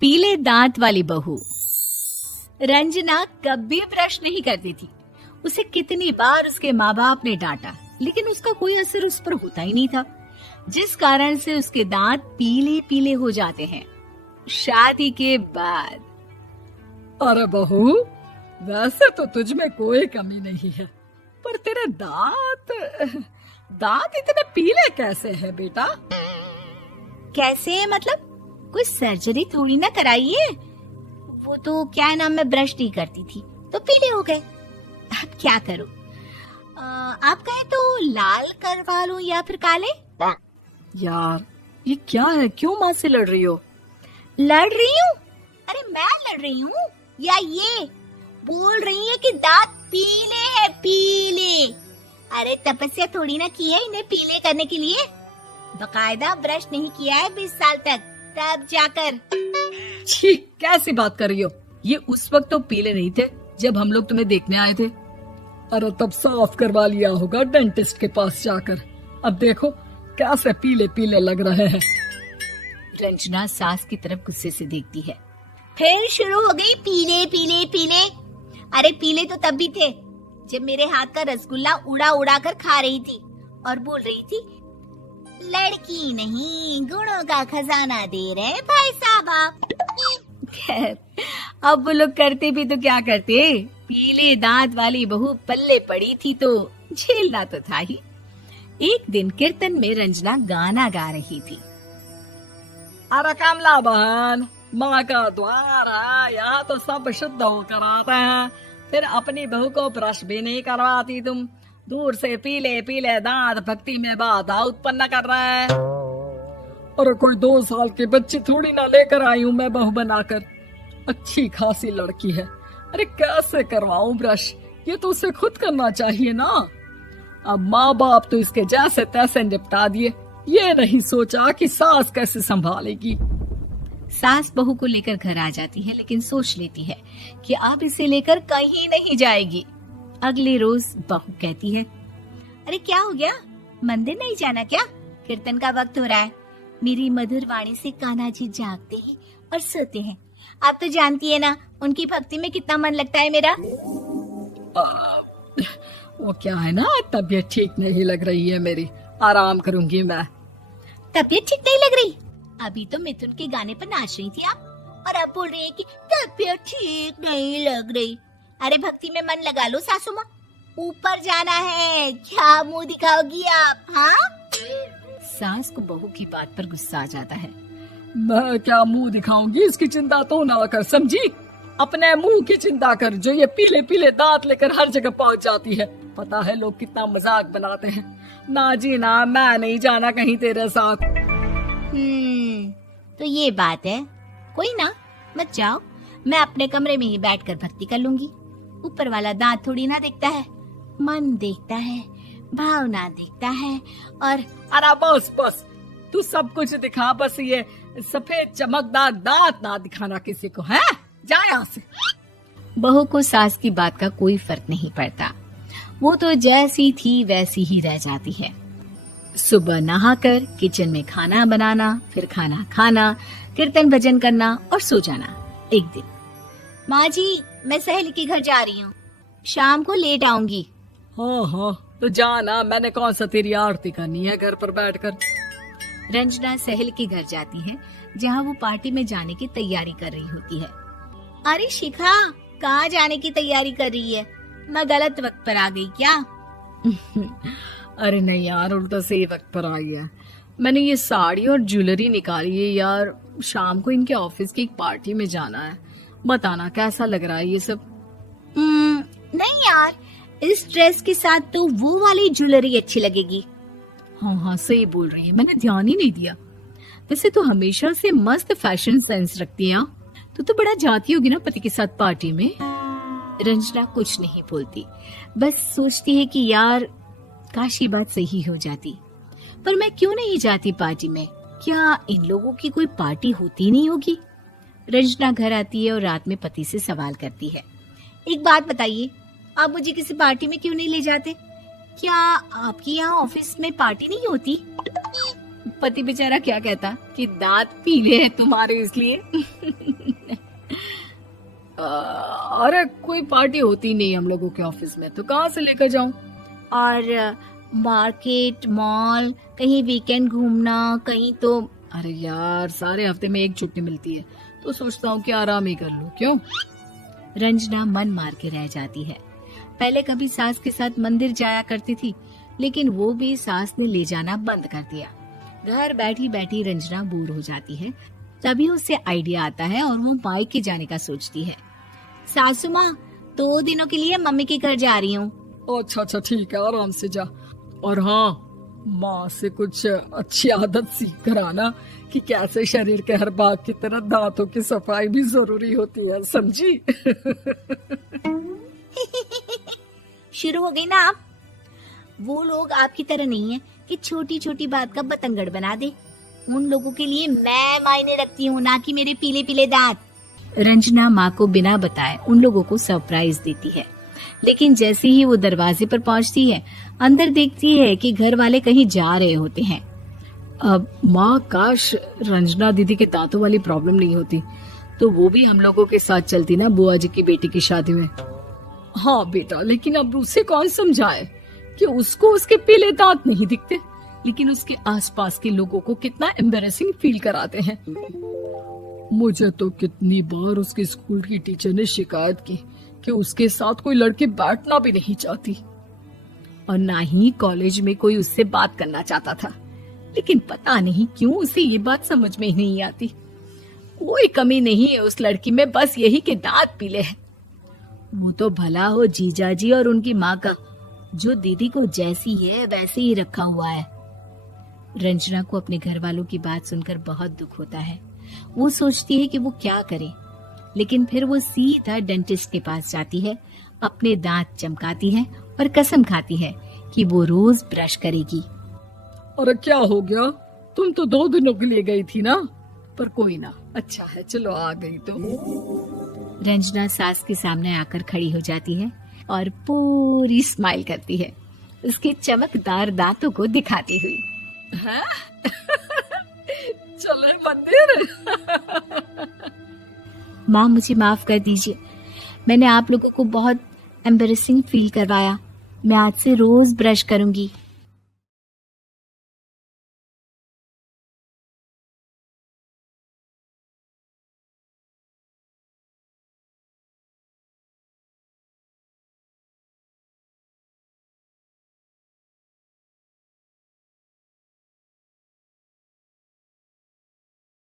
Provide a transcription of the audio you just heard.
पीले दांत वाली बहू। रंजना कभी ब्रश नहीं करती थी। उसे कितनी बार उसके माँ बाप ने डांटा, लेकिन उसका कोई असर उस पर होता ही नहीं था, जिस कारण से उसके दांत पीले पीले हो जाते हैं। शादी के बाद अरे बहू, वैसे तो तुझ में कोई कमी नहीं है, पर तेरे दांत इतने पीले कैसे हैं बेटा? कैसे मतलब? कोई सर्जरी थोड़ी ना कराई है। वो तो क्या नाम, मैं ब्रश नहीं करती थी तो पीले हो गए। अब क्या करूं? आप कहें तो लाल करवा लूं या फिर काले? यार ये क्या है, क्यों माँ से लड़ रही हो? लड़ रही हूँ? अरे मैं लड़ रही हूँ या ये बोल रही है कि दांत पीले हैं, पीले। अरे तपस्या थोड़ी ना की है इन्हें पीले करने के लिए। बकायदा ब्रश नहीं किया है 20 साल तक, तब जाकर। छी, कैसी बात कर रही हो? ये उस वक्त तो पीले नहीं थे जब हम लोग तुम्हें देखने आए थे। अरे तब साफ करवा लिया होगा डेंटिस्ट के पास जाकर। अब देखो कैसे पीले पीले लग रहे हैं। रंजना सास की तरफ गुस्से से देखती है। फिर शुरू हो गई पीले पीले पीले। अरे पीले तो तब भी थे जब मेरे हाथ का रसगुल्ला उड़ा उड़ा कर खा रही थी और बोल रही थी, लड़की नहीं गुणों का खजाना दे रहे भाई साहब आप। खैर, अब वो लोग करते भी तो क्या करते, पीले दांत वाली बहू पल्ले पड़ी थी तो झेलना तो था ही। एक दिन कीर्तन में रंजना गाना गा रही थी। अरे कमला बहन, माँ का द्वार है, यहाँ तो सब शुद्ध होकर आते हैं, फिर अपनी बहू को ब्रश भी नहीं करवाती तुम। दूर से पीले पीले दांत भक्ति में बाधा उत्पन्न कर रहे हैं। अरे कोई 2 साल की बच्ची थोड़ी ना लेकर आई हूँ मैं बहू बनाकर। अच्छी खासी लड़की है, अरे कैसे करवाऊं ब्रश? ये तो उसे खुद करना चाहिए ना। अब माँ बाप तो इसके जैसे तैसे निपटा दिए, ये नहीं सोचा कि सास कैसे संभालेगी। सास बहू को लेकर घर आ जाती है, लेकिन सोच लेती है कि अब इसे लेकर कहीं नहीं जाएगी। अगले रोज बहू कहती है, अरे क्या हो गया, मंदिर नहीं जाना क्या? कीर्तन का वक्त हो रहा है। मेरी मधुर वाणी से कान्हा जी जागते हैं और सोते हैं। आप तो जानती है ना उनकी भक्ति में कितना मन लगता है मेरा। वो क्या है ना, तबीयत ठीक नहीं लग रही है मेरी, आराम करूंगी मैं। तबीयत ठीक नहीं लग रही? अभी तो मिथुन के गाने पर नाच रही थी आप, और अब बोल रही है कि तबीयत ठीक नहीं लग रही। अरे भक्ति में मन लगा लो सासू माँ, ऊपर जाना है, क्या मुंह दिखाओगी आप? हाँ? सास को बहू की बात पर गुस्सा आ जाता है। मैं क्या मुंह दिखाऊंगी, इसकी चिंता तो ना कर, समझी? अपने मुंह की चिंता कर, जो ये पीले पीले दांत लेकर हर जगह पहुंच जाती है। पता है लोग कितना मजाक बनाते हैं। ना जी ना, मैं नहीं जाना कहीं तेरे साथ। तो ये बात है, कोई ना, मत जाओ, मैं अपने कमरे में ही बैठकर भक्ति कर लूंगी। ऊपर वाला दांत थोड़ी ना देखता है, मन देखता है, भावना देखता है। और अरे बस बस, तू सब कुछ दिखा, बस ये सफेद चमकदार दांत ना दिखाना किसी को, है? जा यहाँ से। बहू को सास की बात का कोई फर्क नहीं पड़ता, वो तो जैसी थी वैसी ही रह जाती है। सुबह नहाकर किचन में खाना बनाना, फिर खाना खाना, कीर्तन भजन करना और सो जाना। एक दिन, माँ जी मैं सहेली के घर जा रही हूँ, शाम को लेट आऊंगी। हाँ हाँ तो जाना, मैंने कौन सा तेरी आरती करनी है घर पर बैठकर। रंजना सहेली के घर जाती है, जहाँ वो पार्टी में जाने की तैयारी कर रही होती है। अरे शिखा, कहाँ जाने की तैयारी कर रही है? मैं गलत वक्त पर आ गई क्या? अरे नहीं यार, उल्टा सही वक्त पर आ गया। मैंने ये साड़ी और ज्वेलरी निकाली है यार, शाम को इनके ऑफिस की एक पार्टी में जाना है। बताना कैसा लग रहा है ये सब? नहीं यार, इस ड्रेस के साथ तो वो वाली ज्वेलरी अच्छी लगेगी। हाँ हाँ सही बोल रही है, मैंने ध्यान ही नहीं दिया। वैसे तो हमेशा से मस्त फैशन सेंस रखती है। तो बड़ा जाती होगी ना पति के साथ पार्टी में। रंजना कुछ नहीं बोलती, बस सोचती है कि यार काश ये बात सही हो जाती, पर मैं क्यों नहीं जाती पार्टी में? क्या इन लोगों की कोई पार्टी होती नहीं होगी? रंजना घर आती है और रात में पति से सवाल करती है, एक बात बताइए, आप मुझे किसी पार्टी में क्यों नहीं ले जाते? क्या आपकी यहाँ ऑफिस में पार्टी नहीं होती? पति बेचारा क्या कहता कि दांत पीले हैं तुम्हारे इसलिए। अरे कोई पार्टी होती नहीं हम लोगों के ऑफिस में, तो कहाँ से लेकर जाऊं? और मार्केट, मॉल, कहीं वीकेंड घूमना, कहीं तो। अरे यार, सारे हफ्ते में एक छुट्टी मिलती है, तो सोचता हूँ कि आराम ही कर लूं। क्यों? रंजना मन मार के रह जाती है। पहले कभी सास के साथ मंदिर जाया करती थी, लेकिन वो भी सास ने ले जाना बंद कर दिया। घर बैठी बैठी रंजना बोर हो जाती है। तभी उसे आइडिया आता है और वो मायके जाने का सोचती है। सासू माँ, 2 दिनों के लिए मम्मी के घर जा रही हूँ। अच्छा अच्छा, ठीक है, आराम से जा। और हाँ, माँ से कुछ अच्छी आदत सीख कर आना कि कैसे शरीर के हर भाग की तरह दांतों की सफाई भी जरूरी होती है, समझी? शुरू हो गई ना आप। वो लोग आपकी तरह नहीं है कि छोटी छोटी बात का बतंगड़ बना दे। उन लोगों के लिए मैं मायने रखती हूँ, ना कि मेरे पीले पीले दांत। रंजना माँ को बिना बताए उन लोगों को सरप्राइज देती है, लेकिन जैसे ही वो दरवाजे पर पहुंचती है, अंदर देखती है कि घर वाले कहीं जा रहे होते हैं। अब माँ, काश रंजना दीदी के दांतों वाली प्रॉब्लम नहीं होती, तो वो भी हम लोगों के साथ चलती ना बुआ जी की बेटी की शादी में। हाँ बेटा, लेकिन अब उसे कौन समझाए कि उसको उसके पीले दांत नहीं दिखते, लेकिन उसके आसपास के लोगों को कितना एम्बैरेसिंग फील कराते हैं। मुझे तो कितनी बार उसके स्कूल की टीचर ने शिकायत की कि उसके साथ कोई लड़की बैठना भी नहीं चाहती, और ना ही कॉलेज में कोई उससे बात करना चाहता था। लेकिन पता नहीं क्यों उसे ये बात समझ में ही नहीं आती। कोई कमी नहीं है उस लड़की में, बस यही कि दांत पीले हैं। वो तो भला हो जीजा जी और उनकी माँ का, जो दीदी को जैसी है वैसे ही रखा हुआ है। रंजना को अपने घर वालों की बात सुनकर बहुत दुख होता है। वो सोचती है कि वो क्या करे, लेकिन फिर वो सीधा डेंटिस्ट के पास जाती है, अपने दांत चमकाती है और कसम खाती है कि वो रोज ब्रश करेगी। अरे क्या हो गया? तुम तो 2 दिनों के लिए गई थी ना, पर कोई ना, अच्छा है, चलो आ गई तो। रंजना सास के सामने आकर खड़ी हो जाती है और पूरी स्माइल करती है, उसके चमकदार दांतों को दिखाती हुई। हैं? चले मंदिर। माँ, मुझे माफ कर दीजिए, मैंने आप लोगों को बहुत एम्बैरेसिंग फील करवाया। मैं आज से रोज ब्रश करूंगी।